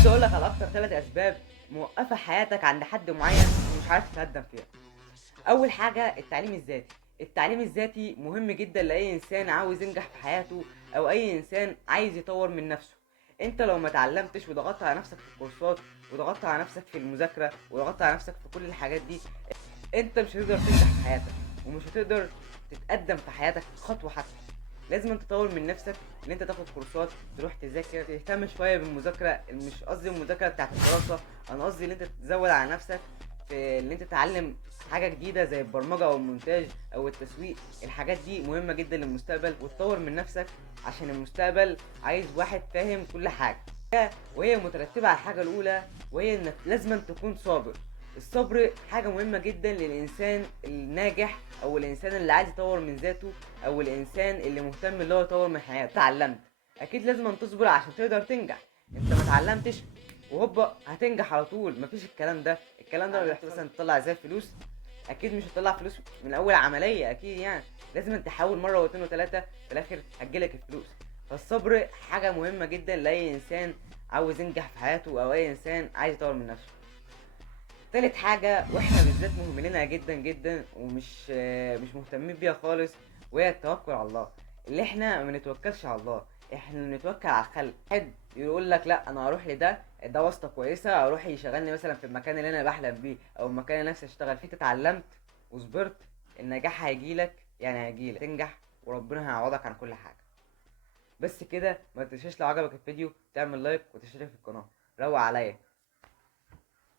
عاوز اقول لك على اكتر 3 اسباب موقفه حياتك عند حد معين ومش عارف تتقدم فيها. اول حاجه التعليم الذاتي. التعليم الذاتي مهم جدا لاي انسان عاوز ينجح في حياته او اي انسان عايز يطور من نفسه. انت لو ما اتعلمتش وضغطت على نفسك في الكورسات وضغطت على نفسك في المذاكره وضغطت على نفسك في كل الحاجات دي، انت مش هتقدر تنجح في حياتك ومش هتقدر تتقدم في حياتك خطوه حتى. لازم انت تطور من نفسك، ان انت تاخد كورسات، تروح تذاكر، تهتم شويه بالمذاكره. مش قصدي المذاكره بتاعت الدراسه، انا قصدي ان انت تزود على نفسك في ان انت تتعلم حاجه جديده زي البرمجه او المونتاج او التسويق. الحاجات دي مهمه جدا للمستقبل، وتطور من نفسك عشان المستقبل عايز واحد فاهم كل حاجه، وهي مترتبه على الحاجه الاولى، وهي انك لازم تكون صابر. الصبر حاجة مهمة جدا للإنسان الناجح أو الإنسان اللي عايز يطور من ذاته أو الإنسان اللي مهتم اللي هو يطور من حياته. اتعلمت، أكيد لازم تصبر عشان تقدر تنجح. أنت ما اتعلمتش وهوبا هتنجح على طول، مفيش الكلام ده. الكلام ده بيحصل مثلا تطلع ازاي فلوس؟ أكيد مش هتطلع فلوس من أول عملية، أكيد يعني لازم أنت تحاول مرة واتنين وتلاتة في الآخر هتجيلك الفلوس. فالصبر حاجة مهمة جدا لأي إنسان عاوز ينجح في حياته أو أي إنسان عايز يطور من نفسه. تالت حاجة واحنا بالذات مهملينها جدا جدا ومش مش مهتمين بيها خالص، وهي التوكل على الله. اللي احنا ما نتوكلش على الله، احنا بنتوكل على الخلق. حد يقول لك لا انا هروح ده واسطة كويسة، اروح يشغلني مثلا في المكان اللي انا بحلم بيه او المكان اللي نفسي اشتغل فيه. اتعلمت وصبرت، النجاح هيجيلك، يعني هيجيلك تنجح وربنا هيعوضك عن كل حاجة. بس كده، ما تنساش لو عجبك الفيديو تعمل لايك وتشترك في القناة. روق عليا.